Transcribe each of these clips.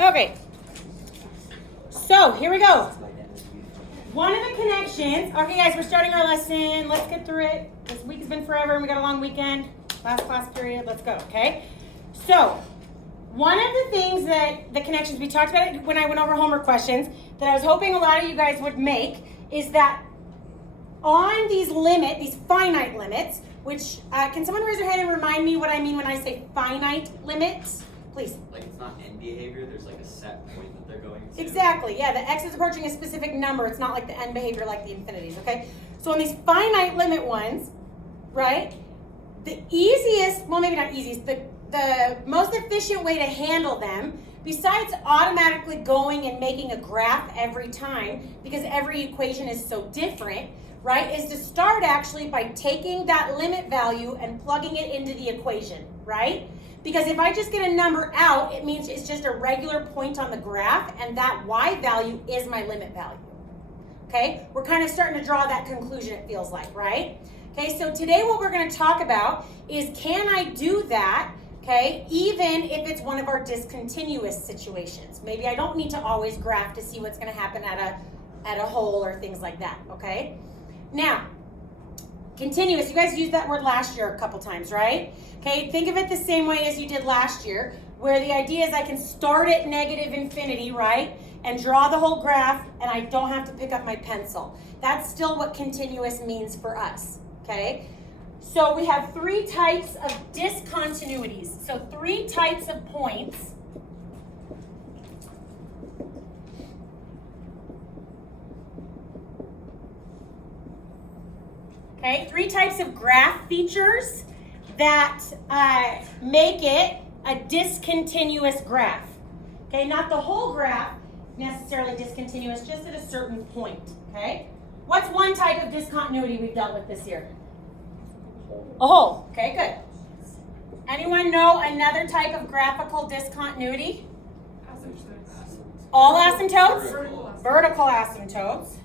Okay. So here we go. One of the connections. Okay, guys, we're starting our lesson. Let's get through it. This week has been forever, and we got a long weekend. Last class period. Let's go. Okay. So one of the things that the connections we talked about it when I went over homework questions that I was hoping a lot of you guys would make is that on these finite limits, which can someone raise their hand and remind me what I mean when I say finite limits? Please. Like it's not end behavior, there's like a set point that they're going to. Exactly, yeah, the x is approaching a specific number. It's not like the end behavior like the infinities, okay? So on these finite limit ones, right, the easiest, well maybe not easiest, the most efficient way to handle them, besides automatically going and making a graph every time, because every equation is so different, right, is to start actually by taking that limit value and plugging it into the equation, right? Because if I just get a number out, it means it's just a regular point on the graph, and that y value is my limit value. Okay? We're kind of starting to draw that conclusion, it feels like, right? Okay, so today what we're going to talk about is, can I do that, okay, even if it's one of our discontinuous situations? Maybe I don't need to always graph to see what's going to happen at a hole or things like that, okay? Now, continuous, you guys used that word last year a couple times, right? Okay, think of it the same way as you did last year, where the idea is I can start at negative infinity, right? And draw the whole graph, and I don't have to pick up my pencil. That's still what continuous means for us, okay? So we have three types of discontinuities. So three types of points. Okay, three types of graph features that make it a discontinuous graph. Okay, not the whole graph necessarily discontinuous, just at a certain point. Okay, what's one type of discontinuity we've dealt with this year? A hole. Okay, good. Anyone know another type of graphical discontinuity? Asymptotes. All asymptotes? Vertical asymptotes.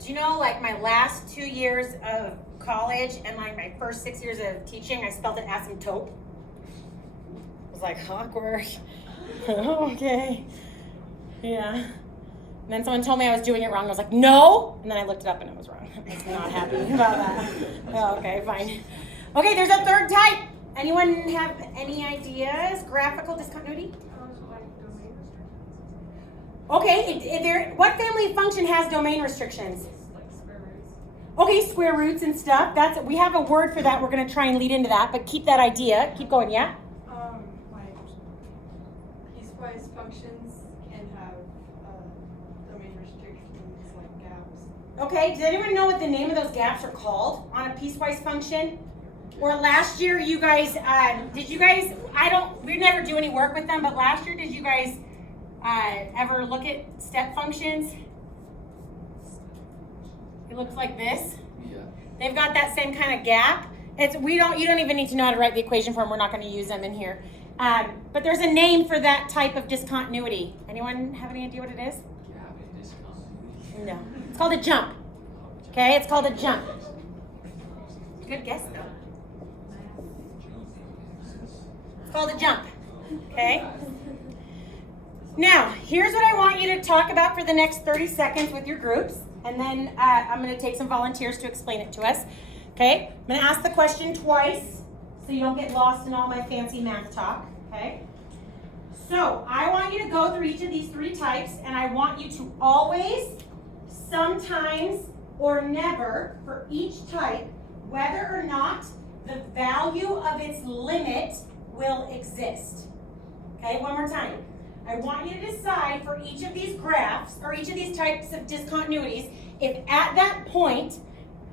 Do you know, like my last 2 years of college and like my first 6 years of teaching, I spelled it asymptote. I was like, awkward. Okay. Yeah. And then someone told me I was doing it wrong. I was like, no. And then I looked it up and it was wrong. I was not happy about that. Oh, okay, fine. Okay, there's a third type. Anyone have any ideas? Graphical discontinuity? Okay, what family function has domain restrictions? Like square roots. Okay, square roots and stuff. We have a word for that. We're going to try and lead into that, but keep that idea. Keep going, yeah? Like piecewise functions can have domain restrictions like gaps. Okay, does anyone know what the name of those gaps are called on a piecewise function? Or last year, you guys, we never do any work with them, but last year, did you guys ever look at step functions? It looks like this. Yeah. They've got that same kind of gap. You don't even need to know how to write the equation for them. We're not going to use them in here. But there's a name for that type of discontinuity. Anyone have any idea what it is? Gap and discontinuity. No. It's called a jump. Okay, it's called a jump. Good guess though. It's called a jump. Okay? Now, here's what I want you to talk about for the next 30 seconds with your groups, and then I'm going to take some volunteers to explain it to us. Okay? I'm going to ask the question twice so you don't get lost in all my fancy math talk. Okay? So, I want you to go through each of these three types, and I want you to always, sometimes, or never, for each type, whether or not the value of its limit will exist. Okay? One more time. I want you to decide for each of these graphs, or each of these types of discontinuities, if at that point,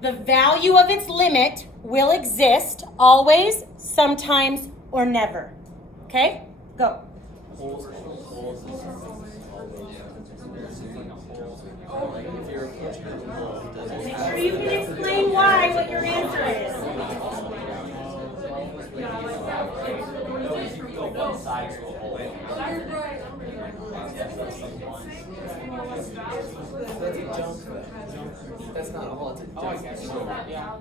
the value of its limit will exist always, sometimes, or never. Okay? Go. Make sure you can explain why, what your answer is. Both sides will hold it. That's a jump. That's not a hole, it's a jump. Oh, I guess so. Yeah.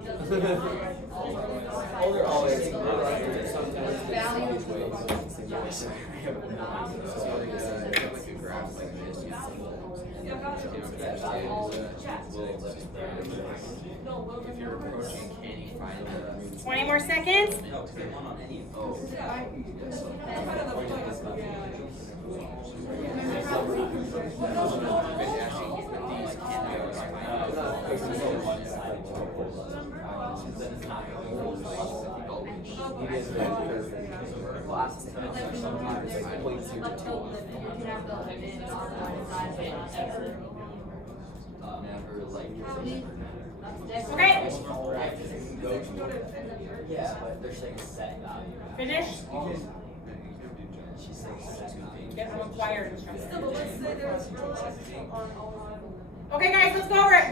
They're always sometimes it's ways. So like a graph like this, you if you're approaching, can you find the 20 more seconds. No, because they want on any of those. Never like. Okay. Yeah, but they're saying set value. Finish. She's saying set to Get them acquired instructions. Still, but let's say there's no on all of them. Okay, guys, let's go over it.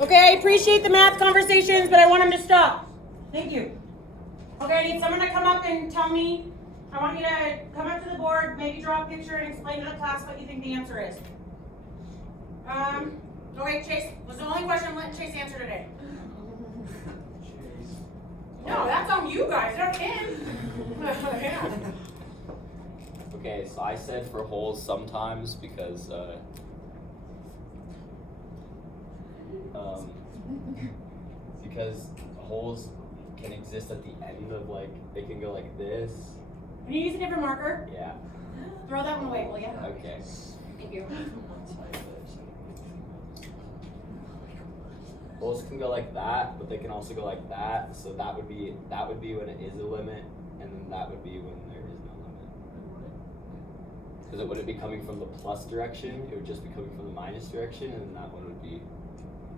Okay, I appreciate the math conversations, but I want them to stop. Thank you. Okay, I need someone to come up and tell me. I want you to come up to the board, maybe draw a picture and explain to the class what you think the answer is. Okay, Chase, was the only question I'm letting Chase answer today. No, that's on you guys, not him. Yeah. Okay, so I said for holes sometimes because because holes can exist at the end of like they can go like this. Can you use a different marker? Yeah. Throw that one away, will you? Okay. Thank you. Holes can go like that, but they can also go like that. So that would be when it is a limit, and then that would be when there is no limit. Because it wouldn't be coming from the plus direction; it would just be coming from the minus direction, and then that one would be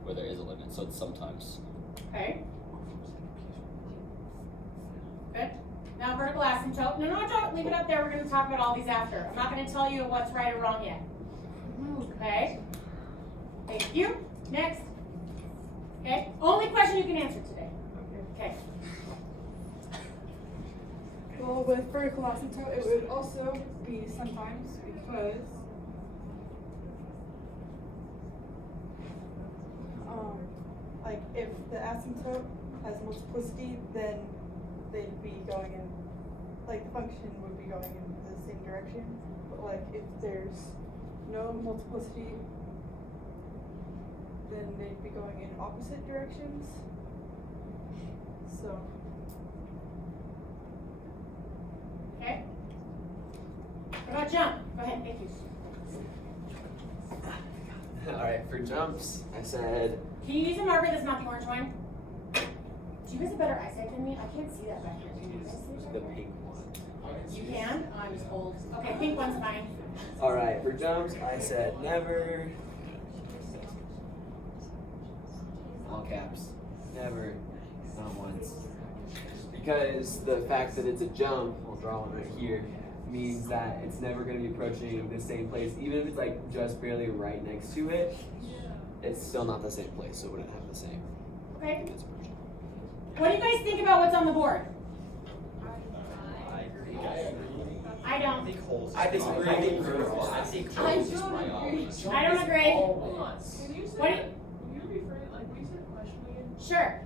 where there is a limit. So it's sometimes. Okay. Good. Now vertical asymptote. No, don't leave it up there. We're going to talk about all these after. I'm not going to tell you what's right or wrong yet. Okay. Thank you. Next. Okay. Only question you can answer today. Okay. Well, with vertical asymptote, it would also be sometimes because like if the asymptote has multiplicity, then they'd be going in, like the function would be going in the same direction. But like if there's no multiplicity, then they'd be going in opposite directions. So. Okay. What about jump? Go ahead. Thank you. Alright, for jumps, I said Can you use a marker that's not the orange one? Do you guys have better eyesight than me? I can't see that back here. Can you guys see the that? pink one. You can? Oh, I'm just old. Okay, pink one's fine. Alright, for jumps, I said never. All caps. Never. Not once. Because the fact that it's a jump, I'll draw one right here, means that it's never going to be approaching the same place. Even if it's like just barely right next to it, it's still not the same place, so it wouldn't have the same. Okay. It's approaching. What do you guys think about what's on the board? I don't. think holes. I disagree. I think vertical. I think holes is biology. I don't agree. Can you What do say, can you rephrase, like, we said question again? Sure.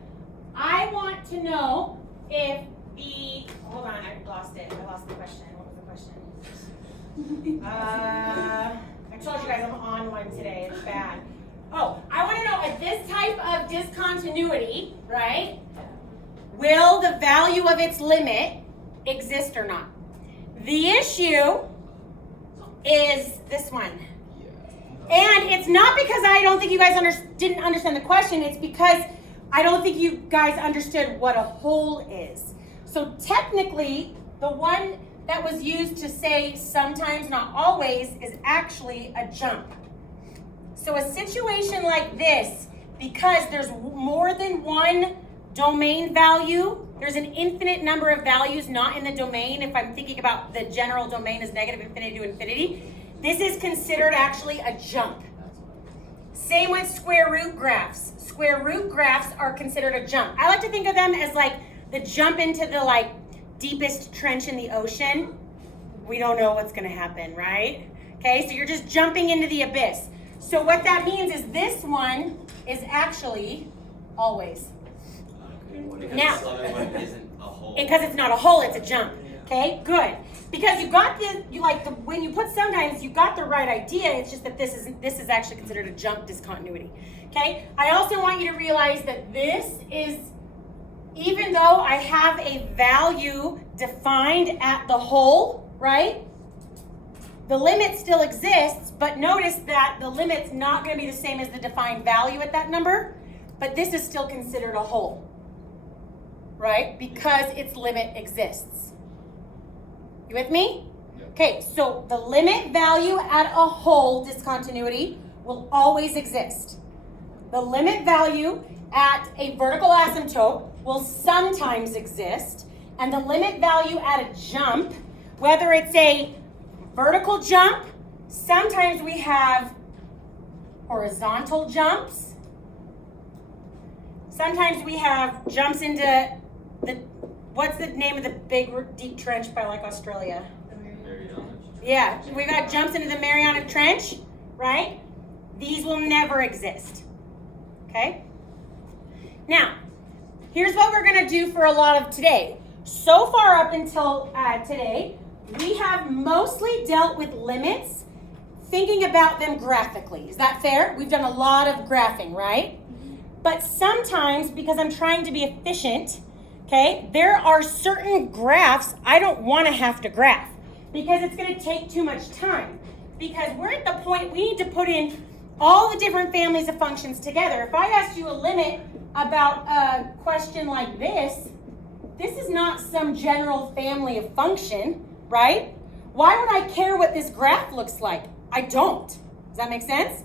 I want to know if the, hold on, I lost it. I lost the question. What was the question? I told you guys I'm on one today. It's bad. Oh, I want to know if this type of discontinuity, right, will the value of its limit exist or not? The issue is this one. And it's not because I don't think you guys didn't understand the question. It's because I don't think you guys understood what a hole is. So technically, the one that was used to say sometimes, not always, is actually a jump. So a situation like this, because there's more than one domain value, there's an infinite number of values not in the domain. If I'm thinking about the general domain as negative infinity to infinity, this is considered actually a jump. Same with square root graphs. Square root graphs are considered a jump. I like to think of them as like the jump into the like deepest trench in the ocean. We don't know what's gonna happen, right? Okay, so you're just jumping into the abyss. So what that means is this one is actually always. Because Now- this other one isn't a hole. Because it's not a hole, it's a jump. Okay, good. Because you got when you put sometimes you got the right idea, it's just that this is actually considered a jump discontinuity. Okay? I also want you to realize that this is, even though I have a value defined at the hole, right? The limit still exists, but notice that the limit's not going to be the same as the defined value at that number, but this is still considered a hole. Right? Because its limit exists. You with me? Okay, so the limit value at a hole discontinuity will always exist. The limit value at a vertical asymptote will sometimes exist, and the limit value at a jump, whether it's a vertical jump, sometimes we have horizontal jumps. Sometimes we have jumps into what's the name of the big deep trench by like Australia? Yeah, we've got jumps into the Mariana Trench, right? These will never exist, okay? Now, here's what we're gonna do for a lot of today. So far up until today, we have mostly dealt with limits, thinking about them graphically. Is that fair? We've done a lot of graphing, right? But sometimes, because I'm trying to be efficient, okay, there are certain graphs I don't want to have to graph because it's going to take too much time. Because we're at the point we need to put in all the different families of functions together. If I asked you a limit about a question like this is not some general family of function, right? Why would I care what this graph looks like? I don't. Does that make sense?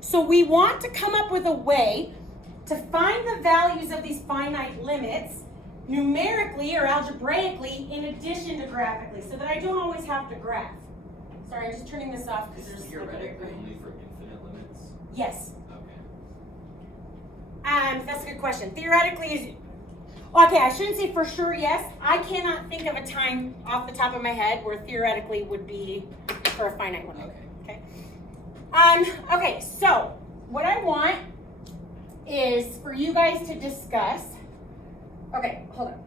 So we want to come up with a way to find the values of these finite limits numerically or algebraically in addition to graphically, so that I don't always have to graph. Sorry, I'm just turning this off Is because this there's theoretically only for infinite limits? Yes. Okay. That's a good question. Theoretically is, okay, I shouldn't say for sure yes. I cannot think of a time off the top of my head where theoretically would be for a finite limit. Okay. Okay. Okay, so what I want is for you guys to discuss. Okay, hold on.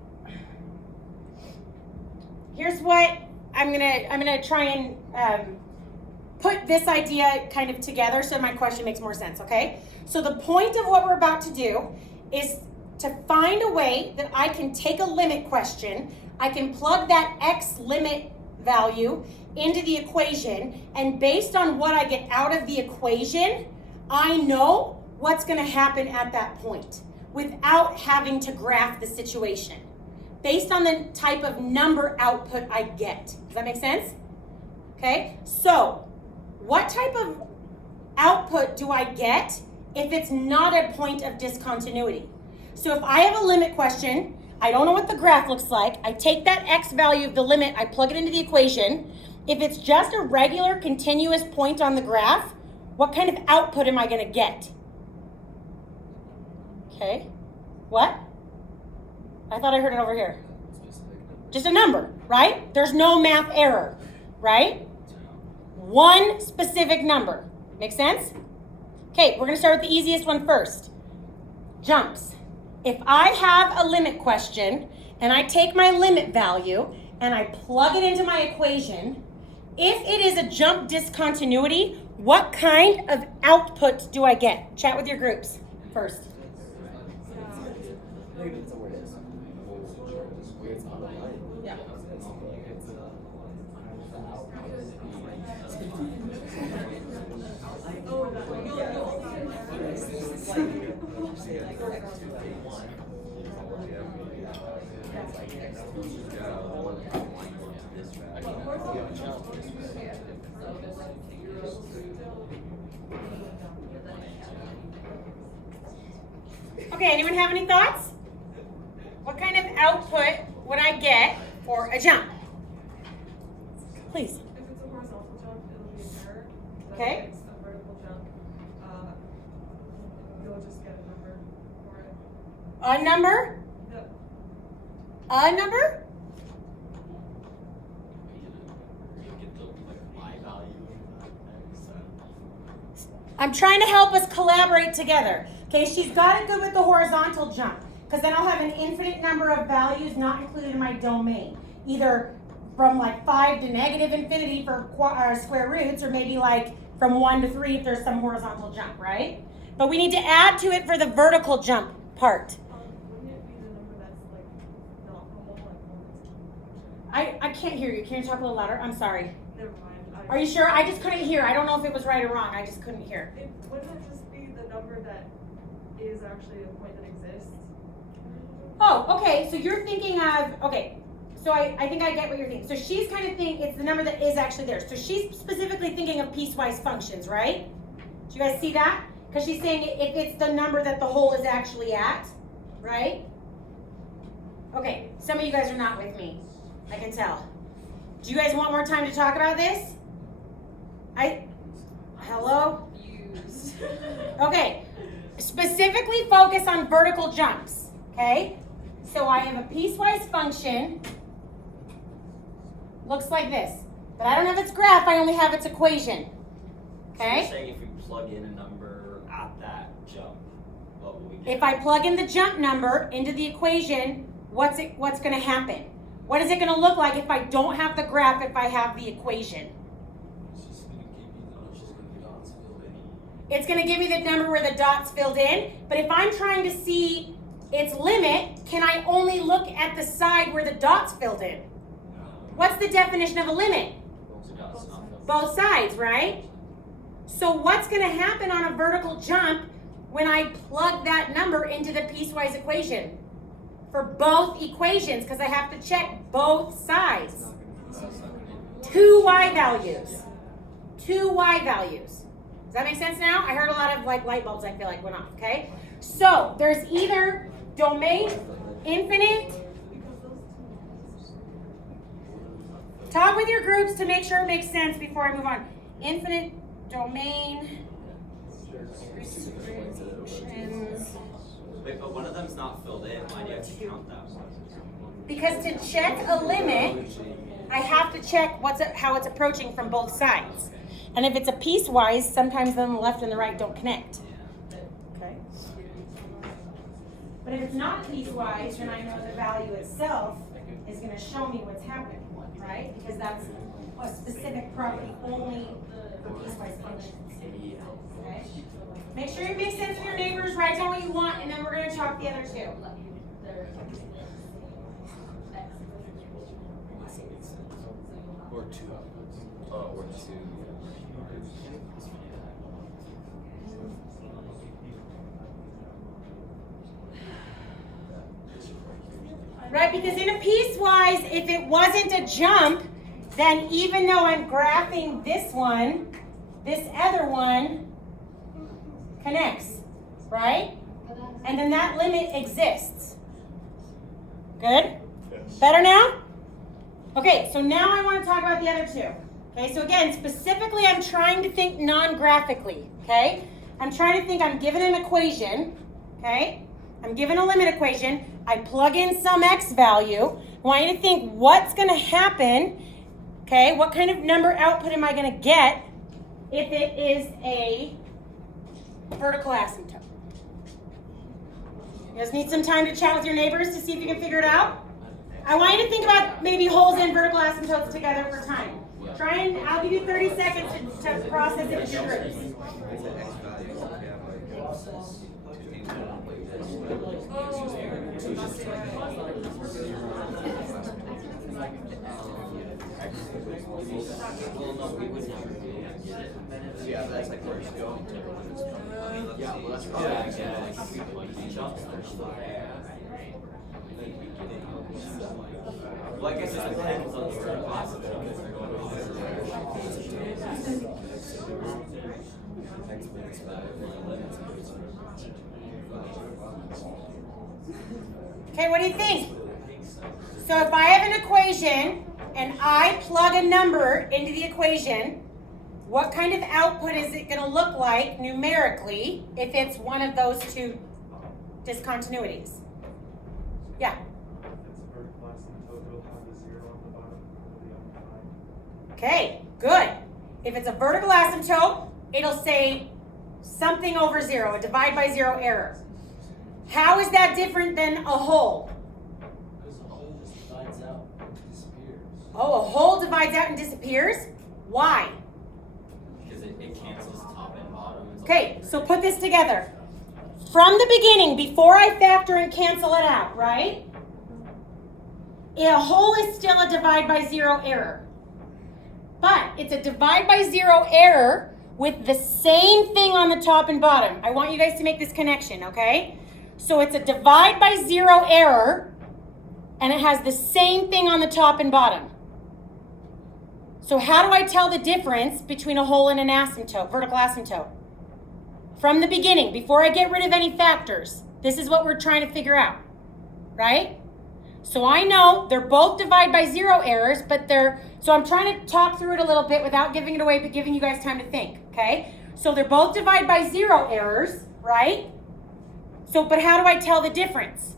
Here's what I'm gonna try and put this idea kind of together so my question makes more sense, okay? So the point of what we're about to do is to find a way that I can take a limit question, I can plug that x limit value into the equation, and based on what I get out of the equation, I know what's gonna happen at that point without having to graph the situation based on the type of number output I get. Does that make sense? Okay, so what type of output do I get if it's not a point of discontinuity? So if I have a limit question, I don't know what the graph looks like, I take that x value of the limit, I plug it into the equation. If it's just a regular continuous point on the graph, what kind of output am I gonna get? Okay, what? I thought I heard it over here. Just a number, right? There's no math error, right? One specific number. Make sense? Okay, we're gonna start with the easiest one first. Jumps. If I have a limit question and I take my limit value and I plug it into my equation, if it is a jump discontinuity, what kind of output do I get? Chat with your groups first. Yeah. Okay, anyone have any thoughts? What kind of output would I get for a jump? Please. If it's a horizontal jump, it'll be an error. But Okay. If it's a vertical jump, you'll just get a number for it. A number? Yep. A number? You'll get the like y value. I'm trying to help us collaborate together. Okay, she's got it good with the horizontal jump, because then I'll have an infinite number of values not included in my domain. Either from like 5 to negative infinity for square roots, or maybe like from 1 to 3 if there's some horizontal jump, right? But we need to add to it for the vertical jump part. Wouldn't it be the number that's like not the whole like one? I can't hear you. Can you talk a little louder? I'm sorry. Never mind. Are you sure? I just couldn't hear. I don't know if it was right or wrong. I just couldn't hear. Wouldn't it just be the number that is actually a point that exists? Oh, okay. So you're thinking of, okay. So I think I get what you're thinking. So she's kind of thinking it's the number that is actually there. So she's specifically thinking of piecewise functions, right? Do you guys see that? Because she's saying if it's the number that the whole is actually at, right? Okay, some of you guys are not with me. I can tell. Do you guys want more time to talk about this? Hello? Okay, specifically focus on vertical jumps, okay? So I have a piecewise function, looks like this. But I don't have its graph, I only have its equation, So you're okay? saying if we plug in a number at that jump, what will we get? If I plug in the jump number into the equation, what's gonna happen? What is it gonna look like if I don't have the graph, if I have the equation? It's gonna give me the number where the dot's filled in, but if I'm trying to see its limit, can I only look at the side where the dot's filled in? What's the definition of a limit? Both sides, right? So what's gonna happen on a vertical jump when I plug that number into the piecewise equation? For both equations, because I have to check both sides. Two y values. Two y values. Does that make sense now? I heard a lot of like light bulbs I feel like went off, okay? So there's either domain infinite. Talk with your groups to make sure it makes sense before I move on. Infinite domain restrictions. Wait, but one of them's not filled in. Why do you have to count that one? Because to check a limit, I have to check how it's approaching from both sides. And if it's a piecewise, sometimes then the left and the right don't connect. Okay. But if it's not piecewise, then I know the value itself is going to show me what's happening, right? Because that's a specific property only for piecewise functions. Okay. Make sure it makes sense to your neighbors. Write down what you want, and then we're going to talk the other two. Or two. Or two. Right, because in a piecewise, if it wasn't a jump, then even though I'm graphing this one, this other one connects, right? And then that limit exists. Good? Better now? Okay, so now I want to talk about the other two. Okay, so again, specifically I'm trying to think non-graphically, okay? I'm trying to think I'm given an equation, okay? I'm given a limit equation. I plug in some x value. I want you to think what's going to happen, okay? What kind of number output am I going to get if it is a vertical asymptote? You guys need some time to chat with your neighbors to see if you can figure it out? I want you to think about maybe holes and vertical asymptotes together for time. Try and, I'll give you 30 seconds to process it with your groups. Yeah, that's like where it's going to. Yeah, well, that's probably well, I guess it depends on the vertical asymptote. Okay, what do you think? So if I have an equation and I plug a number into the equation, what kind of output is it going to look like numerically if it's one of those two discontinuities? Yeah. Okay, good. If it's a vertical asymptote, it'll say something over 0, a divide by 0 error. How is that different than a whole? Because the whole just divides out and disappears. Oh, a whole divides out and disappears? Why? Because it cancels top and bottom. It's Okay, all so put this together. From the beginning, before I factor and cancel it out, right? A whole is still a divide by 0 error. But it's a divide by 0 error with the same thing on the top and bottom. I want you guys to make this connection, okay? So it's a divide by 0 error, and it has the same thing on the top and bottom. So how do I tell the difference between a whole and an asymptote, vertical asymptote? From the beginning, before I get rid of any factors, this is what we're trying to figure out, right? So I know they're both divide by 0 errors, but so I'm trying to talk through it a little bit without giving it away, but giving you guys time to think, okay? So they're both divide by 0 errors, right? So, but how do I tell the difference?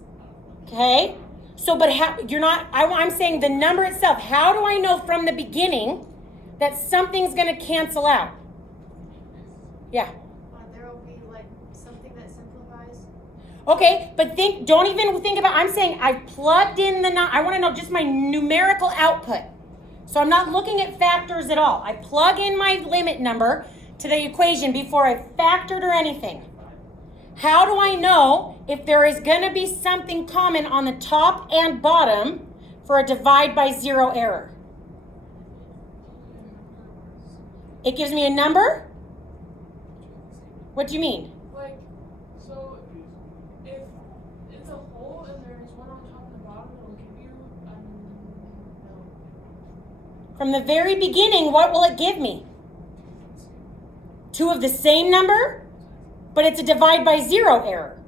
Okay? So, but I'm saying the number itself, how do I know from the beginning that something's gonna cancel out? Yeah. There will be like something that simplifies. Okay, but don't even think about, I'm saying I've plugged in I want to know just my numerical output. So I'm not looking at factors at all. I plug in my limit number to the equation before I factored or anything. How do I know if there is going to be something common on the top and bottom for a divide by 0 error? It gives me a number? What do you mean? Like, so if it's a whole and there's one on top and the bottom, it'll give you no. From the very beginning, what will it give me? 2 of the same number, but it's a divide by 0 error.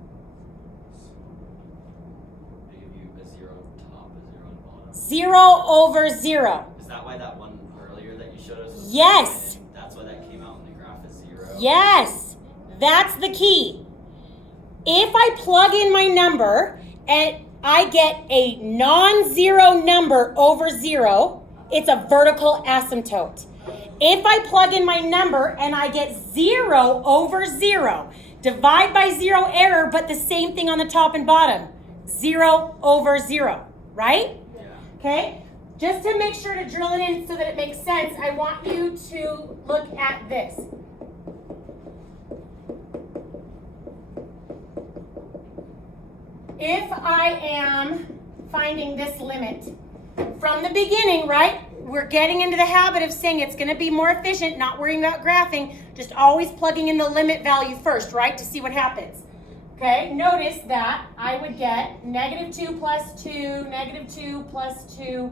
They give you a 0 top, a 0 on bottom. 0 over 0. Is that why that one earlier that you showed us was Yes. divided? That's why that came out in the graph as 0? Yes, that's the key. If I plug in my number and I get a non-zero number over 0, it's a vertical asymptote. If I plug in my number and I get 0 over 0, divide by 0 error, but the same thing on the top and bottom, 0 over 0, right? Yeah. Okay? Just to make sure to drill it in so that it makes sense, I want you to look at this. If I am finding this limit from the beginning, right? We're getting into the habit of saying it's going to be more efficient, not worrying about graphing, just always plugging in the limit value first, right? To see what happens. Okay, notice that I would get -2 plus 2, -2 plus 2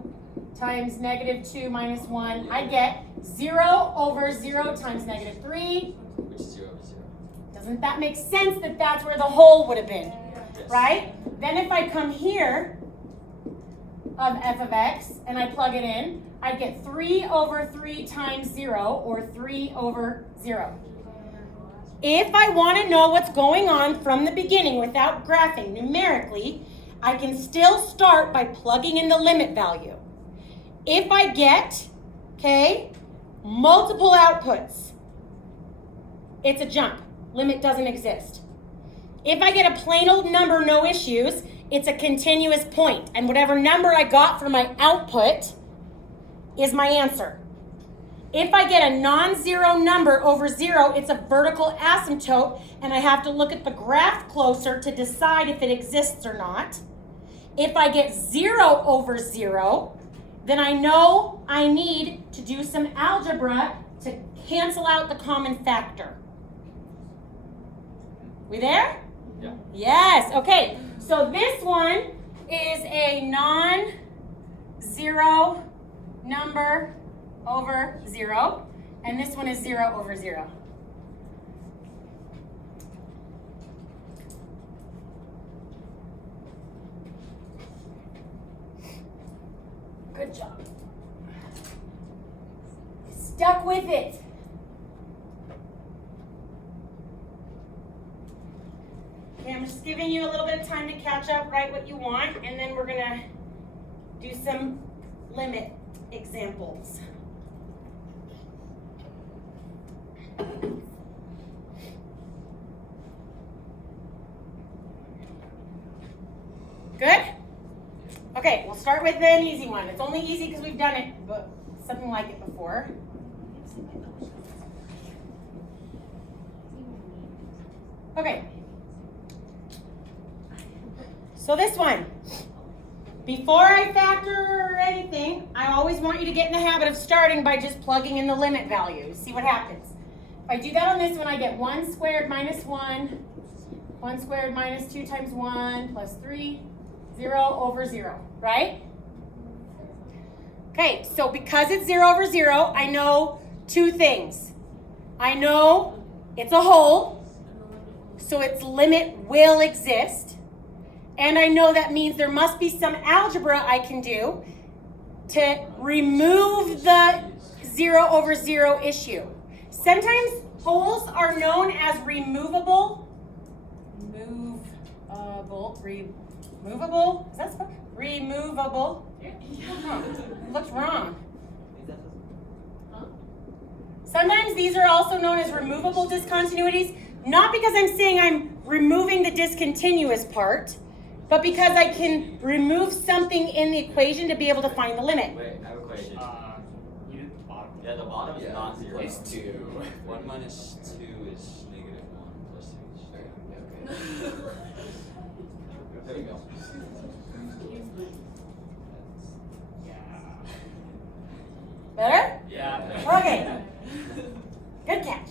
times -2 minus 1. I get 0 over 0 times -3. Which is 0 over 0. Doesn't that make sense that that's where the whole would have been? Yes. Right? Then if I come here of f of x and I plug it in, I get 3 over 3 times 0, or 3 over 0. If I want to know what's going on from the beginning without graphing numerically, I can still start by plugging in the limit value. If I get, multiple outputs, it's a jump. Limit doesn't exist. If I get a plain old number, no issues, it's a continuous point, and whatever number I got for my output is my answer. If I get a non-zero number over 0, it's a vertical asymptote, and I have to look at the graph closer to decide if it exists or not. If I get 0 over 0, then I know I need to do some algebra to cancel out the common factor. We there? Yeah. Yes, okay. So this one is a non-zero number over 0, and this one is 0 over 0. Good job. Stuck with it. Okay, I'm just giving you a little bit of time to catch up, write what you want, and then we're gonna do some limit examples. Good? Okay, we'll start with an easy one. It's only easy because we've done it, but something like it before. Okay. So this one. Before I factor anything, I always want you to get in the habit of starting by just plugging in the limit values. See what happens. If I do that on this one, I get 1 squared minus 1, 1 squared minus 2 times 1 plus 3, 0 over 0, right? Okay, so because it's 0 over 0, I know two things. I know it's a whole, so its limit will exist. And I know that means there must be some algebra I can do to remove the 0 over 0 issue. Sometimes wholes are known as removable. Removable? Is that spelled? Removable. Oh, looks wrong. Sometimes these are also known as removable discontinuities, not because I'm saying I'm removing the discontinuous part, but because I can remove something in the equation to be able to find the limit. Wait, I have a question. You did the bottom. Yeah, the bottom is not 0. It's 2. 1 minus 2 is negative 1 plus 2 is 3. There we go. Better? Yeah. Okay. Good catch.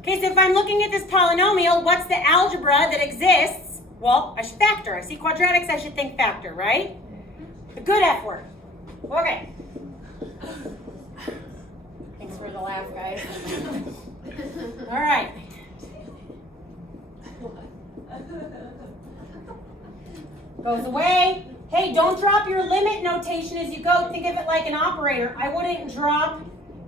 Okay, so if I'm looking at this polynomial, what's the algebra that exists? Well, I should factor. I see quadratics, I should think factor, right? The good F word. Okay. Thanks for the laugh, guys. All right. Goes away. Hey, don't drop your limit notation as you go. Think of it like an operator. I wouldn't drop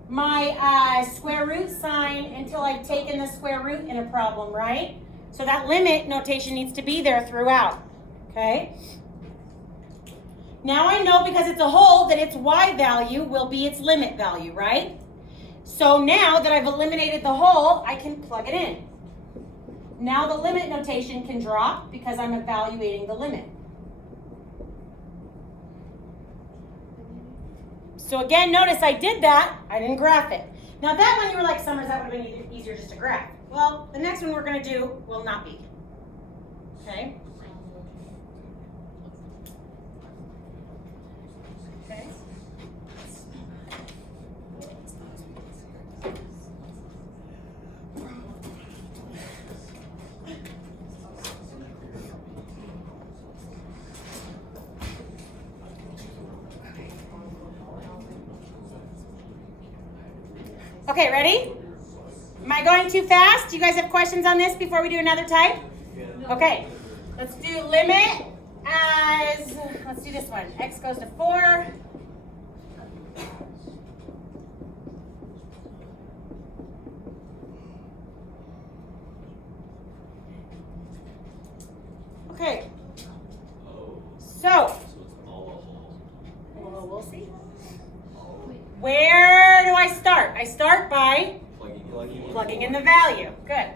my square root sign until I've taken the square root in a problem, right? So that limit notation needs to be there throughout, okay? Now I know because it's a whole that its y value will be its limit value, right? So now that I've eliminated the whole, I can plug it in. Now the limit notation can drop because I'm evaluating the limit. So again, notice I did that, I didn't graph it. Now that one you were like, Summers, that would have been easier just to graph. Well, the next one we're gonna do will not be. Okay? Okay. Okay, ready? Am I going too fast? Do you guys have questions on this before we do another type? Okay, let's do limit as, let's do this one. X goes to 4. Okay, Oh, so, so it's all a whole. well, we'll see. Where do I start? I start by plugging in the value. Good.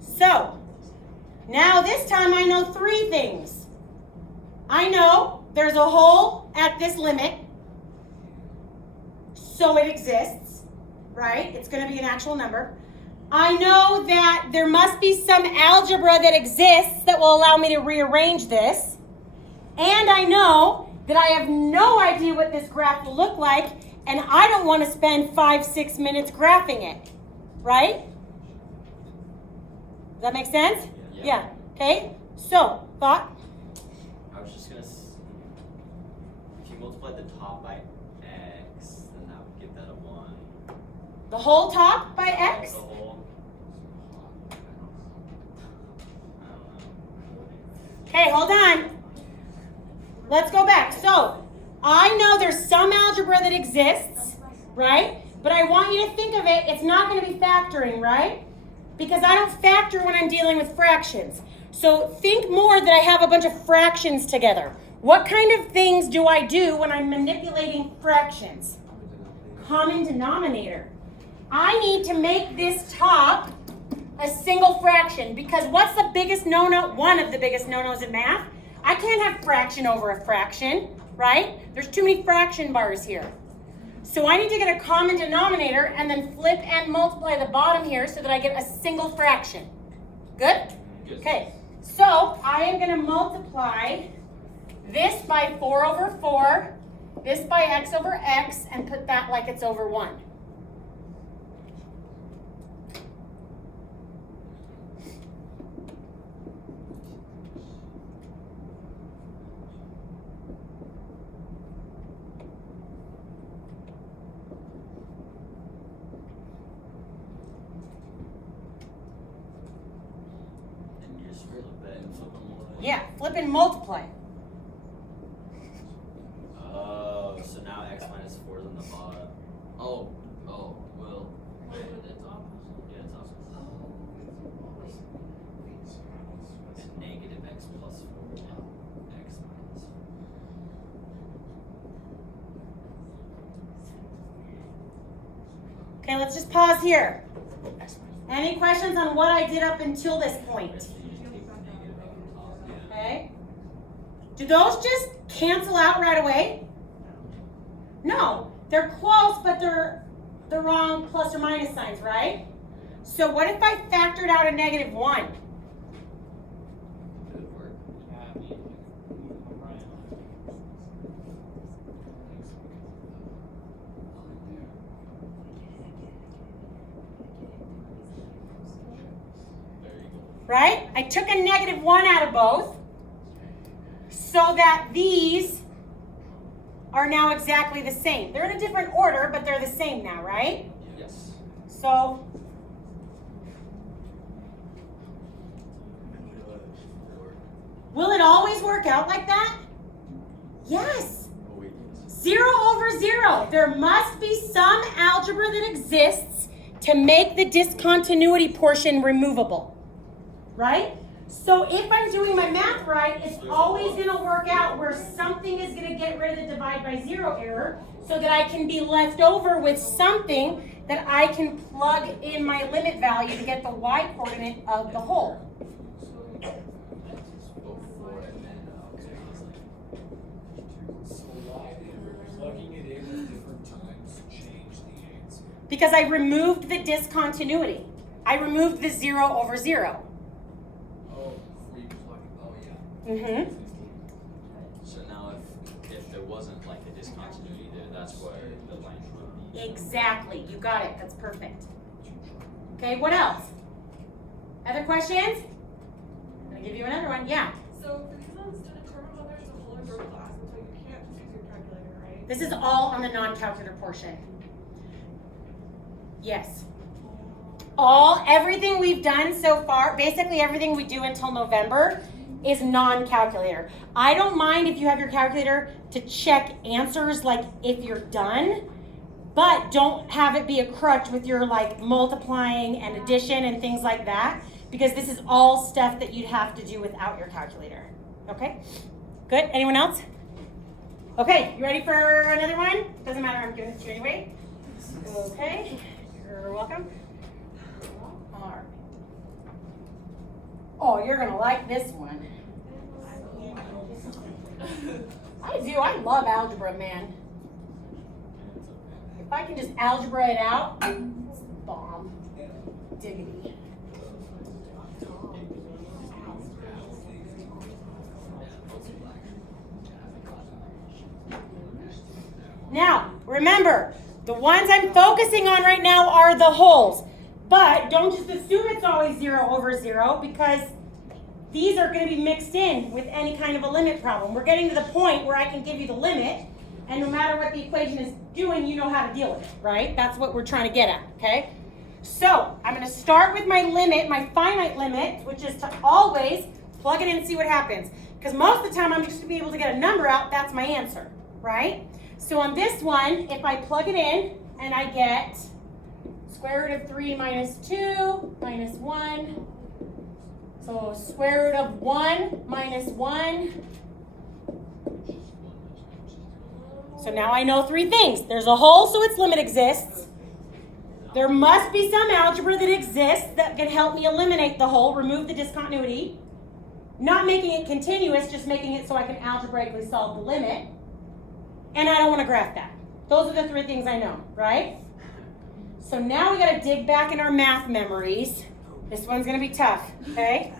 So, now this time I know 3 things. I know there's a hole at this limit, so it exists, right? It's going to be an actual number. I know that there must be some algebra that exists that will allow me to rearrange this. And I know that I have no idea what this graph will look like, and I don't want to spend 5-6 minutes graphing it, right? Does that make sense? Yeah. Okay, so, thought? I was just gonna. If you multiply the top by x, then that would give that a 1. The whole top by x? The whole. I don't know. Okay, hold on. Let's go back. So, I know there's some algebra that exists, right? But I want you to think of it, it's not going to be factoring, right? Because I don't factor when I'm dealing with fractions. So think more that I have a bunch of fractions together. What kind of things do I do when I'm manipulating fractions? Common denominator. I need to make this top a single fraction because what's the biggest no-no? One of the biggest no-nos in math. I can't have fraction over a fraction, right? There's too many fraction bars here. So I need to get a common denominator and then flip and multiply the bottom here so that I get a single fraction. Good? Good. Okay, so I am going to multiply this by 4 over 4, this by x over x, and put that like it's over 1. And you just flip that and flip them all. Yeah, flip and multiply. Oh, so now x minus 4 is on the bottom. Oh, well. Wait, it's opposite. Yeah, it's opposite. And negative x plus 4. X minus 4. Okay, let's just pause here. Any questions on what I did up until this point? So you just take the negative out of the top. Yeah. Okay. Do those just cancel out right away? No, they're close, but they're the wrong plus or minus signs, right? So what if I factored out a negative 1? Could work. There you go. Right? I took a negative 1 out of both so that these are now exactly the same. They're in a different order, but they're the same now, right? Yes. So will it always work out like that? Yes. 0 over 0. There must be some algebra that exists to make the discontinuity portion removable. Right? So if I'm doing my math right, it's always going to work out where something is going to get rid of the divide by 0 error so that I can be left over with something that I can plug in my limit value to get the y coordinate of the whole. So why did plugging it in at different times change the answer? Because I removed the discontinuity. I removed the 0 over 0. Oh, before you plug it, oh yeah. Mm-hmm. So now if there wasn't like a discontinuity there, that's where the blank would be. Exactly. You got it. That's perfect. Okay, what else? Other questions? I'm going to give you another one. Yeah. So for these ones, to determine whether it's a whole or group class, and so you can't just use your calculator, right? This is all on the non-calculator portion. Yes. Everything we've done so far, basically everything we do until November is non-calculator. I don't mind if you have your calculator to check answers like if you're done, but don't have it be a crutch with your like multiplying and addition and things like that, because this is all stuff that you'd have to do without your calculator. Okay? Good? Anyone else? Okay, you ready for another one? Doesn't matter, I'm giving it to you anyway. Okay, you're welcome. All right. Oh, you're gonna like this one. I do, I love algebra, man. If I can just algebra it out, it's bomb. Diggity. Now, remember, the ones I'm focusing on right now are the wholes. But don't just assume it's always 0 over 0, because these are going to be mixed in with any kind of a limit problem. We're getting to the point where I can give you the limit, and no matter what the equation is doing, you know how to deal with it, right? That's what we're trying to get at, okay? So, I'm going to start with my limit, my finite limit, which is to always plug it in and see what happens. Because most of the time, I'm just going to be able to get a number out, that's my answer, right? So on this one, if I plug it in, and I get square root of 3 minus 2 minus 1. So square root of 1 minus 1 So now I know 3 things. There's a hole, so its limit exists. There must be some algebra that exists that can help me eliminate the hole, remove the discontinuity. Not making it continuous, just making it so I can algebraically solve the limit. And I don't want to graph that. Those are the 3 things I know, right? So now we got to dig back in our math memories. This one's going to be tough, okay?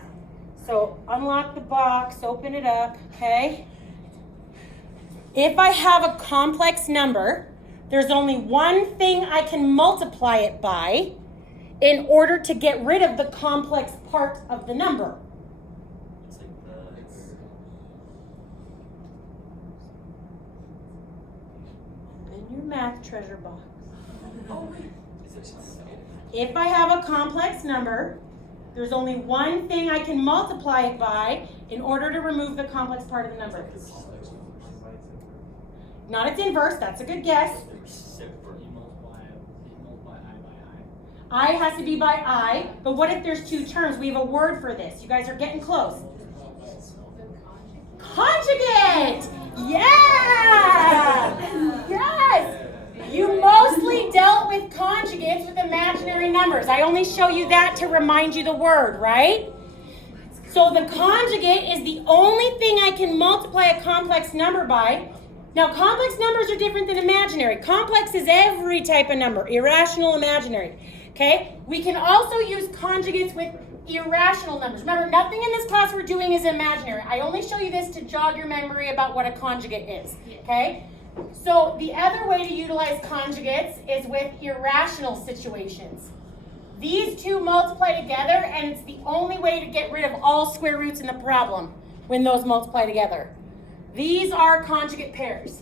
So unlock the box, open it up, okay? If I have a complex number, there's only one thing I can multiply it by in order to get rid of the complex part of the number. It's like In your math treasure box. is it If I have a complex number, there's only one thing I can multiply it by in order to remove the complex part of the number. Not its inverse, that's a good guess. the reciprocal? You multiply I by I. I has to be by I, but what if there's 2 terms? We have a word for this. You guys are getting close. Conjugate! Yeah! Yes! You mostly dealt with conjugates with imaginary numbers. I only show you that to remind you the word, right? So the conjugate is the only thing I can multiply a complex number by. Now, complex numbers are different than imaginary. Complex is every type of number, irrational, imaginary. Okay? We can also use conjugates with irrational numbers. Remember, nothing in this class we're doing is imaginary. I only show you this to jog your memory about what a conjugate is. Okay? So the other way to utilize conjugates is with irrational situations. These 2 multiply together, and it's the only way to get rid of all square roots in the problem when those multiply together. These are conjugate pairs.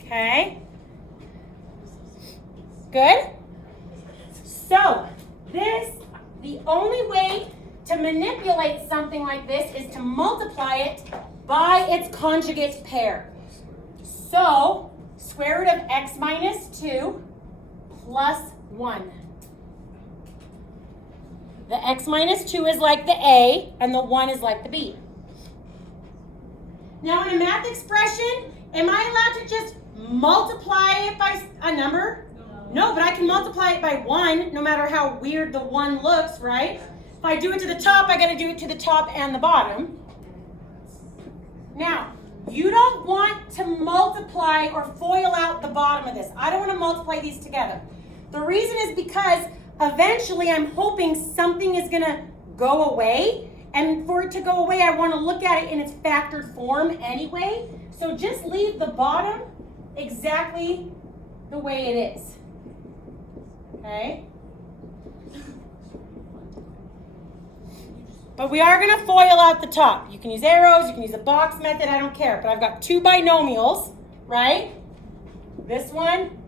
Okay? Good? So, the only way to manipulate something like this is to multiply it by its conjugate pair. So, square root of x minus 2 plus 1. The x minus 2 is like the A, and the 1 is like the B. Now, in a math expression, am I allowed to just multiply it by a number? No, but I can multiply it by 1, no matter how weird the 1 looks, right? If I do it to the top, I got to do it to the top and the bottom. Now, you don't want to multiply or FOIL out the bottom of this. I don't want to multiply these together. The reason is because eventually I'm hoping something is going to go away. And for it to go away, I want to look at it in its factored form anyway. So just leave the bottom exactly the way it is. Okay? But we are going to FOIL out the top. You can use arrows, you can use a box method, I don't care. But I've got 2 binomials, right? This one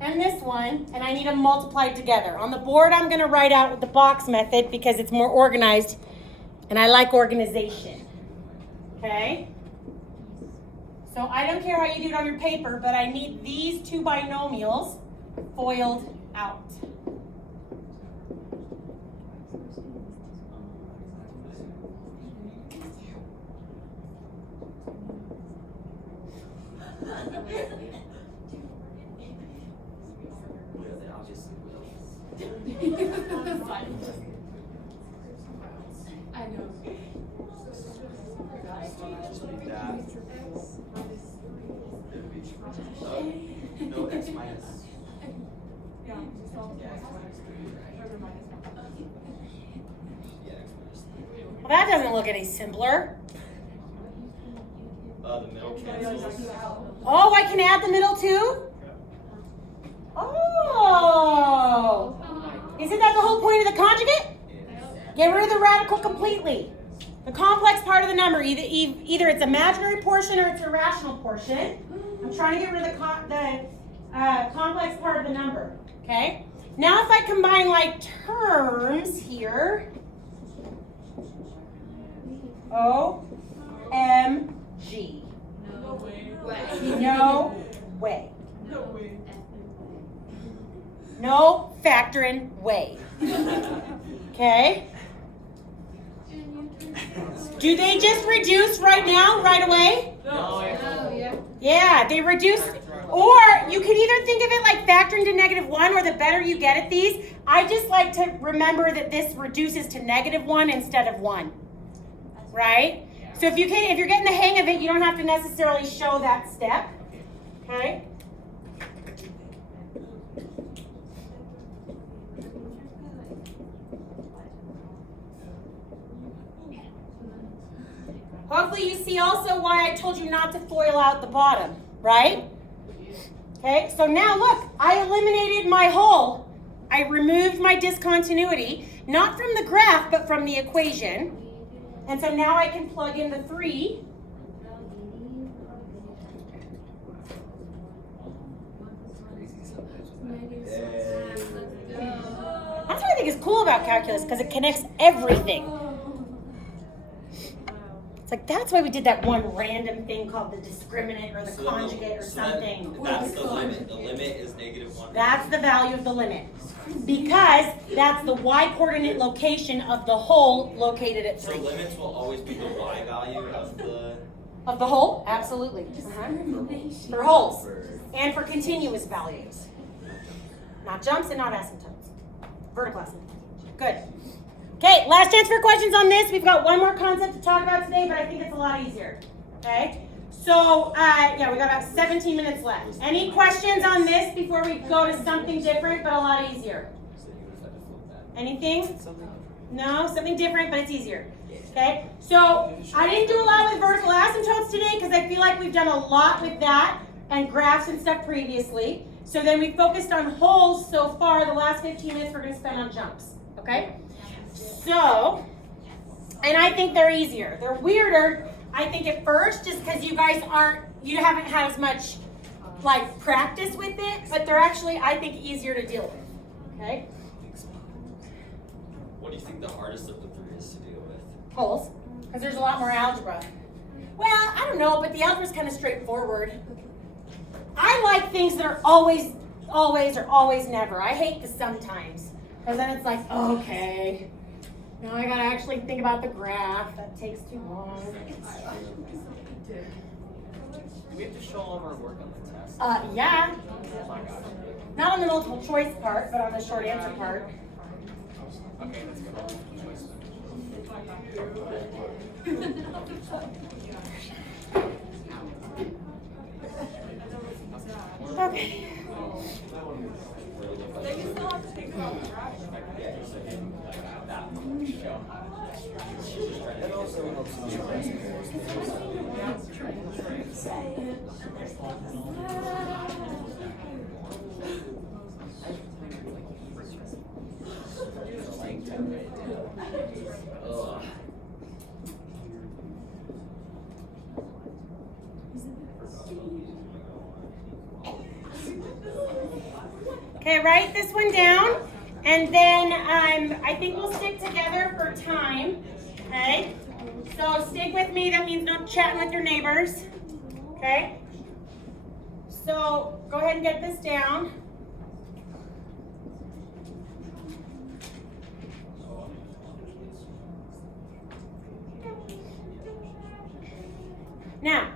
and this one, and I need them multiplied together. On the board, I'm going to write out with the box method because it's more organized, and I like organization. Okay? So I don't care how you do it on your paper, but I need these 2 binomials FOILed out. I know. No, x minus. Yeah, just all Yeah, x minus 3, right? Yeah, x minus 3. Well, that doesn't look any simpler. The middle cancels. Oh, I can add the middle too? Oh! Isn't that the whole point of the conjugate? Get rid of the radical completely. The complex part of the number, either its imaginary portion or its irrational portion. I'm trying to get rid of the complex part of the number. Okay? Now if I combine like terms here, OMG. No way. No way. No way. No factoring way. Okay? Do they just reduce right now, right away? No. Yeah, they reduce. Or you can either think of it like factoring to -1, or the better you get at these, I just like to remember that this reduces to -1 instead of 1. Right? So if you're getting the hang of it, you don't have to necessarily show that step. Okay? Hopefully you see also why I told you not to FOIL out the bottom, right? Okay, so now look, I eliminated my hole. I removed my discontinuity, not from the graph, but from the equation. And so now I can plug in the 3. That's what I think is cool about calculus, because it connects everything. It's like, that's why we did that one random thing called the discriminant or the So conjugate or something. That's the limit. The limit is -1. That's the value of the limit. Because that's the y-coordinate location of the hole located at So 3. limits will always be the y value Of the hole? Absolutely. For holes. for And for continuous values. Not jumps and not asymptotes. Vertical asymptotes. Good. Okay, last chance for questions on this. We've got one more concept to talk about today, but I think it's a lot easier. Okay? So, yeah, we got about 17 minutes left. Any questions on this before we go to something different, but a lot easier? Anything? No, something different, but it's easier. Okay? So, I didn't do a lot with vertical asymptotes today because I feel like we've done a lot with that and graphs and stuff previously. So then we focused on holes so far. The last 15 minutes we're going to spend on jumps. Okay? So, and I think they're easier. They're weirder, I think, at first, just because you guys you haven't had as much, like, practice with it, but they're actually, I think, easier to deal with. Okay? What do you think the hardest of the 3 is to deal with? Holes, because there's a lot more algebra. Well, I don't know, but the algebra's kind of straightforward. I like things that are always, or always never. I hate the sometimes, because then it's like, okay, now I gotta actually think about the graph. That takes too long. Do we have to show all of our work on the test? Yeah. Not on the multiple choice part, but on the short answer part. Okay, let's go. Okay. They can still have to take it off the trash. Okay, write this one down, and then I think we'll stick together for time. Okay, so stick with me. That means not chatting with your neighbors. Okay, so go ahead and get this down. Now,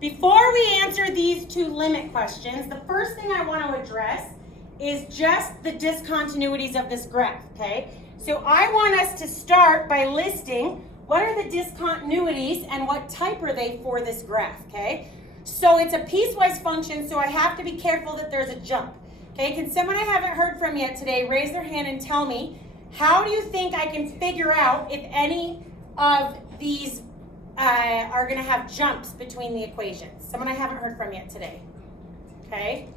before we answer these 2 limit questions, the first thing I want to address is just the discontinuities of this graph, okay? So I want us to start by listing what are the discontinuities and what type are they for this graph, okay? So it's a piecewise function, so I have to be careful that there's a jump. Okay, can someone I haven't heard from yet today raise their hand and tell me, how do you think I can figure out if any of these are gonna have jumps between the equations? Someone I haven't heard from yet today. Okay?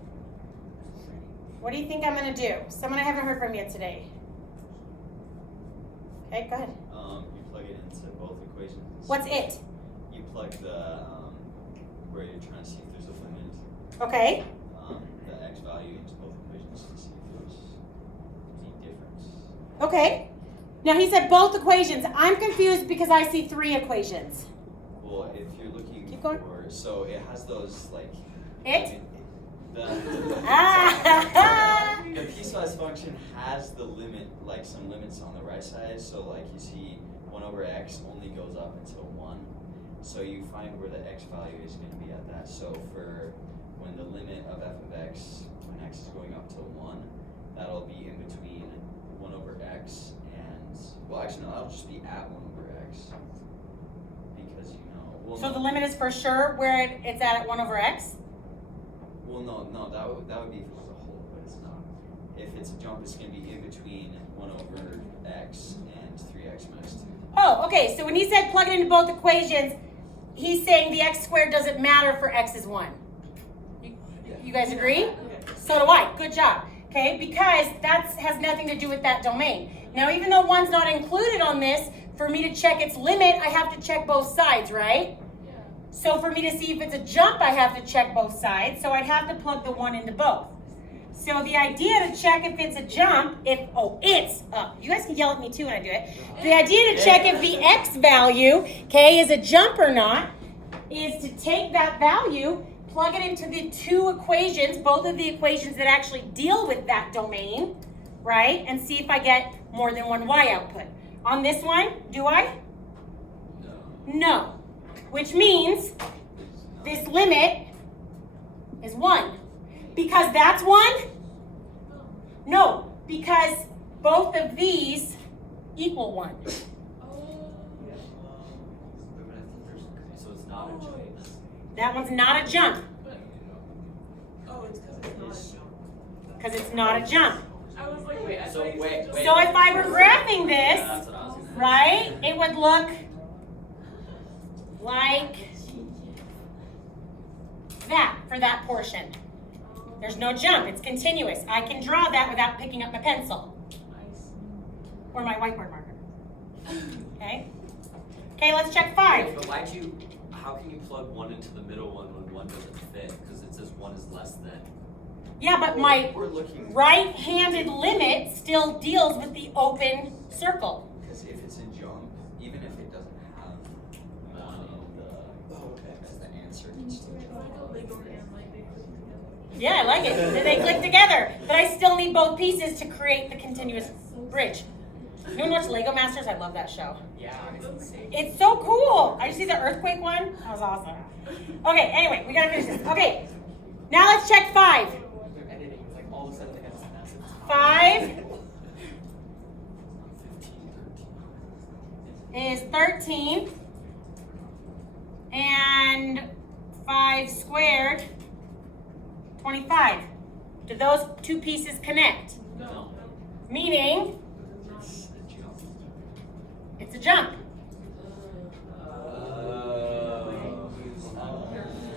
What do you think I'm gonna do? Someone I haven't heard from yet today. Okay, go ahead. You plug it into both equations. What's it? You plug the where you're trying to see if there's a limit. Okay. The x value into both equations to see if there's any difference. Okay. Now he said both equations. I'm confused because I see 3 equations. Well, if you're looking Keep going. for, so it has those like It? The piecewise function has the limit, like some limits on the right side. So like you see 1 over x only goes up until 1. So you find where the x value is going to be at that. So for when the limit of f of x, when x is going up to 1, that'll be in between 1 over x and, well actually no, that'll just be at 1 over x. Because you know, well, So no. the limit is for sure where it's at 1 over x? Well, no, that would be if it was a whole, but it's not. If it's a jump, it's going to be in between 1 over x and 3x minus 2. Oh, okay, so when he said plug it into both equations, he's saying the x squared doesn't matter for x is 1. You guys agree? So do I. Good job. Okay, because that has nothing to do with that domain. Now, even though 1's not included on this, for me to check its limit, I have to check both sides, right? Yeah. So for me to see if it's a jump, I have to check both sides. So I'd have to plug the 1 into both. So the idea to check if it's a jump, you guys can yell at me too when I do it. The idea to check if the x value, okay, is a jump or not, is to take that value, plug it into the 2 equations, both of the equations that actually deal with that domain, right? And see if I get more than one y output. On this one, do I? No. Which means this limit is 1. Because that's 1? No, because both of these equal 1. So it's not a jump. That one's not a jump, Oh, it's because it's not a jump. because it's not a jump. I was like, wait, I So thought you wait, said wait. So if I were graphing Yeah, this, that's what I was gonna say. right, it would look like that for that portion. There's no jump, it's continuous. I can draw that without picking up my pencil or my whiteboard marker. Okay? Okay, let's check 5. But how can you plug 1 into the middle one when 1 doesn't fit? Because it says 1 is less than. Yeah, but my We're looking, right-handed limit still deals with the open circle. because if it's a jump, even if it doesn't have 1 in the, as the answer, it's still a it's jump. like a Lego game, like they put it together. Yeah, I like it. They click together. But I still need both pieces to create the continuous bridge. Anyone watch Lego Masters? I love that show. Yeah. It's so cool. I just see the earthquake one. That was awesome. Okay, anyway, we gotta finish this. Okay, now let's check 5. 5 is 13. And 5 squared, 25. Do those 2 pieces connect? No. Meaning, It's a jump. it's a jump.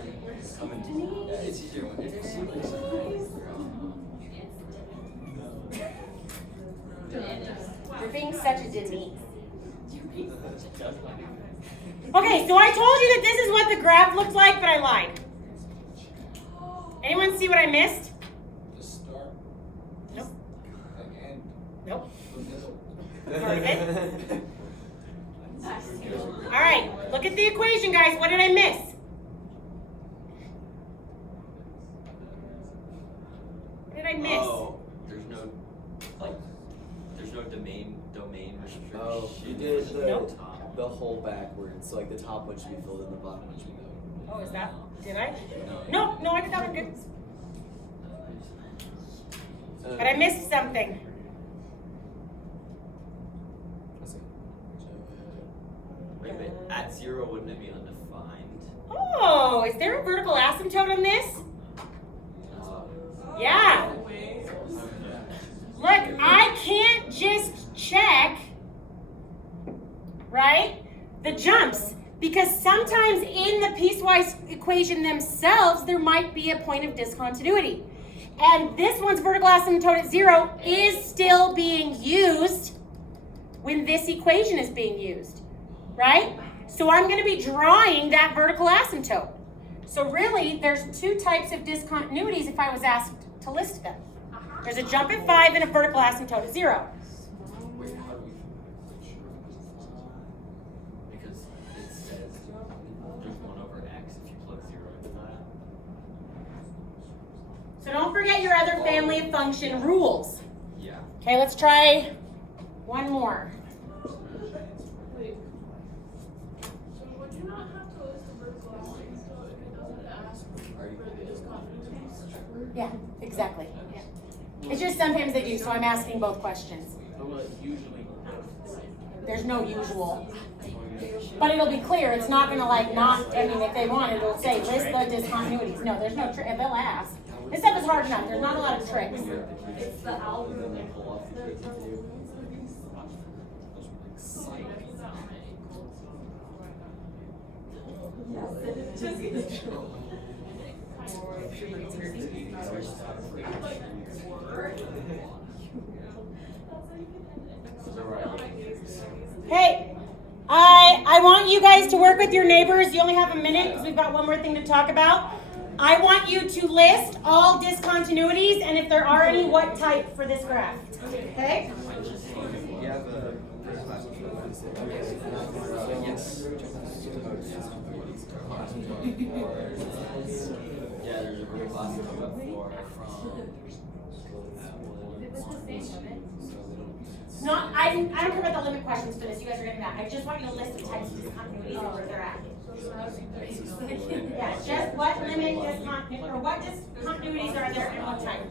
Yeah, it's easier when it's You're being such a Denise. Okay, so I told you that this is what the graph looks like, but I lied. Anyone see what I missed? The start, Nope. the end, Nope. the middle. All right, look at the equation, guys. What did I miss? What did I miss? Oh, there's no domain restriction. Oh, you did Nope. the whole backwards. So like the top one should be filled in, the bottom one should be filled. Oh, is that? Did I? No. No, I did that one good. But I missed something. Wait, at 0 wouldn't it be undefined? Oh, is there a vertical asymptote on this? Yeah. Wait. Look, I can't just check, right, the jumps. Because sometimes in the piecewise equation themselves, there might be a point of discontinuity. And this one's vertical asymptote at 0 is still being used when this equation is being used, right? So I'm going to be drawing that vertical asymptote. So really, there's 2 types of discontinuities if I was asked to list them. There's a jump at 5 and a vertical asymptote at 0. Wait, how do we? Because it says there's 1 over x if you plug 0 into that. forget your other family of function rules. Yeah. Okay, let's try one more. Wait. So would you not have to list the vertical asymptote if it doesn't ask for the discontinuities? Yeah, exactly. Yeah. It's just sometimes they do, so I'm asking both questions. There's no usual. But it'll be clear, it's not gonna like not, I mean, if they want, it'll say list the discontinuities. No, there's no trick, they'll ask. This stuff is hard enough, there's not a lot of tricks. It's the algorithm. Hey, I want you guys to work with your neighbors. You only have a minute because we've got one more thing to talk about. I want you to list all discontinuities and if there are any, what type for this graph. Okay? You have a first class yes. Yeah, there's a first class Not, I don't care about the limit questions for this. You guys are getting that. I just want you to list the types of discontinuities and where they're at. Yeah, just what limit discontinuities, or what discontinuities are there and what type.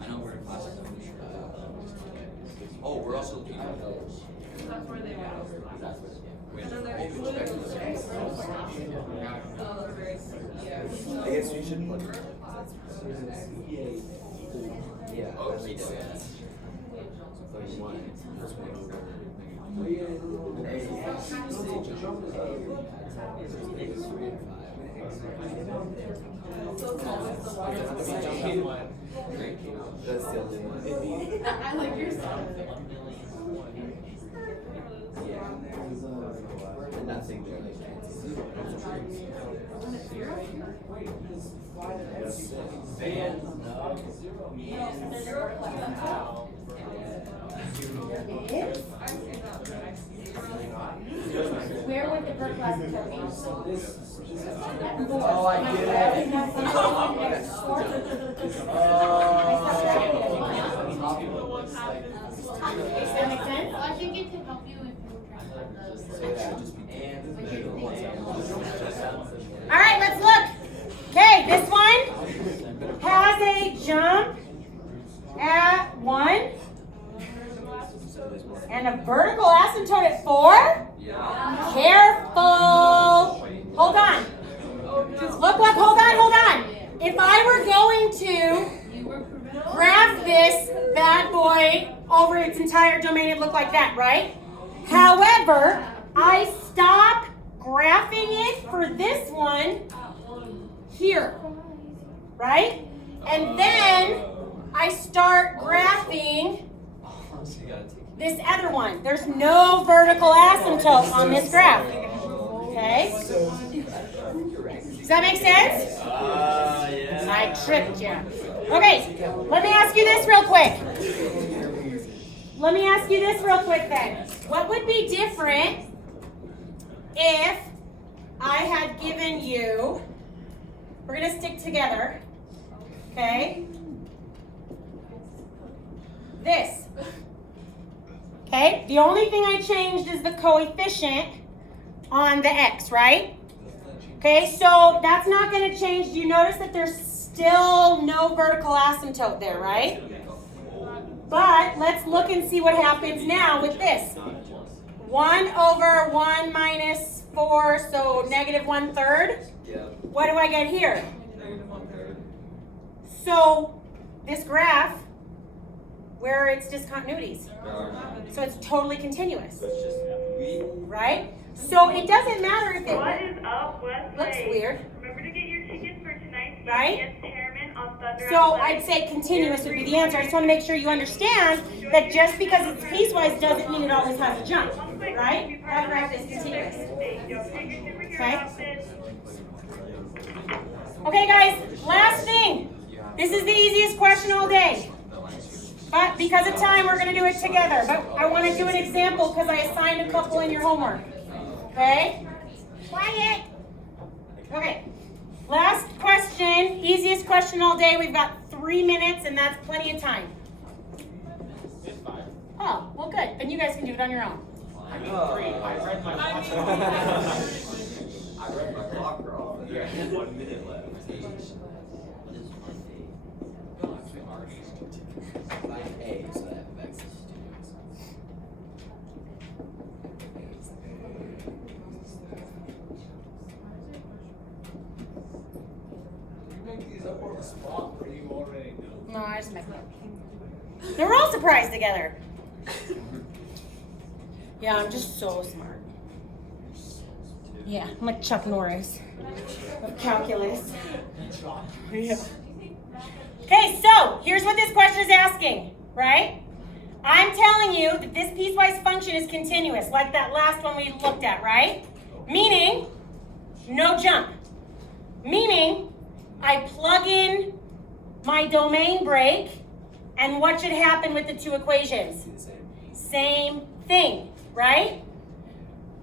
I know we're in class. Oh, we're also looking at those. That's where they went. And then there's blue. Oh, they're very, yeah. I guess you should plug it. Yeah. Oh, read it. That's the only one. I like yours. Yeah. And nothing there like Where would the first class be? Oh, I get it. Does that make sense? I think it can help you if you're trying to All right, let's look. Okay, this one has a jump at 1 and a vertical asymptote at 4. Careful. Hold on. Look, hold on. If I were going to graph this bad boy over its entire domain, it'd look like that, right? However, I stop graphing it for this one here, right? And then I start graphing this other one. There's no vertical asymptote on this graph. Okay? Does that make sense? Yeah. I tricked you. Okay, let me ask you this real quick. Then. What would be different if I had given you, we're going to stick together, okay? This. Okay, the only thing I changed is the coefficient on the x, right? Okay, so that's not going to change. Do you notice that there's still no vertical asymptote there, right? But let's look and see what happens now with this. 1 over 1 minus 4, so negative 1/3. Yeah. What do I get here? So this graph, where are its discontinuities? So it's totally continuous, right? So it doesn't matter if What it is up, Westlake? looks weird, Remember to get your tickets for tonight's game right? against Harriman on Thunder So Athletic. I'd say continuous would be the answer. I just want to make sure you understand that just because it's piecewise doesn't mean it always has a jump, right? That graph is continuous. Okay? Okay, guys, last thing. This is the easiest question all day. But because of time, we're going to do it together. But I want to do an example because I assigned a couple in your homework. Okay? Quiet. Okay. Last question, easiest question all day. We've got 3 minutes, and that's plenty of time. Oh, well, good. And you guys can do it on your own. I read my clock wrong. You had 1 minute left. You make these up on the spot, or you already know? No, I just make them up. They're all surprised together. Yeah, I'm just so smart. Yeah, I'm like Chuck Norris of calculus. Yeah. Okay, so here's what this question is asking, right? I'm telling you that this piecewise function is continuous, like that last one we looked at, right? Meaning, no jump. Meaning, I plug in my domain break, and what should happen with the two equations? Same thing, right?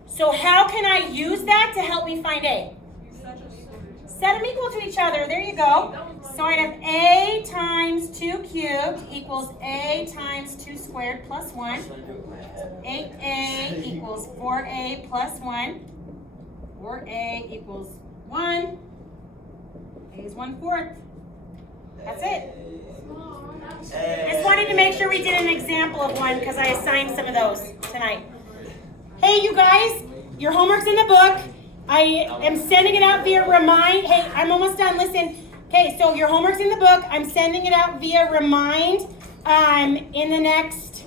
So how can I use that to help me find A? Set them equal to each other. There you go. So I'd have A times 2 cubed equals A times 2 squared plus 1. 8A equals 4A plus 1. 4A equals 1. A is 1/4. That's it. I just wanted to make sure we did an example of one because I assigned some of those tonight. Hey, you guys, your homework's in the book. I am sending it out via Remind. Hey, I'm almost done. Listen. Okay, so your homework's in the book. I'm sending it out via Remind in the next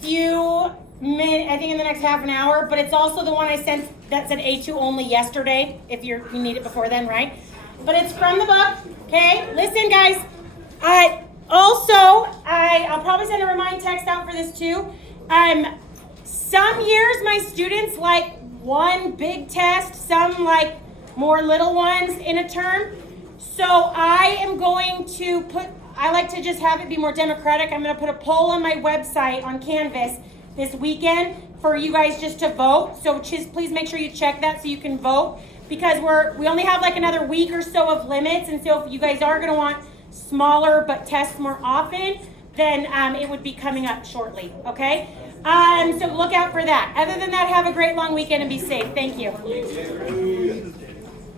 few minutes, I think in the next half an hour, but it's also the one I sent that said A2 only yesterday, if you need it before then, right? But it's from the book, okay? Listen, guys. I'll probably send a Remind text out for this too. Some years my students like one big test, some like more little ones in a term. So I am going to I like to just have it be more democratic. I'm going to put a poll on my website on Canvas this weekend for you guys just to vote. So just please make sure you check that so you can vote because we only have like another week or so of limits. And so if you guys are going to want smaller but tests more often, then it would be coming up shortly, okay? So look out for that. Other than that, have a great long weekend and be safe. Thank you.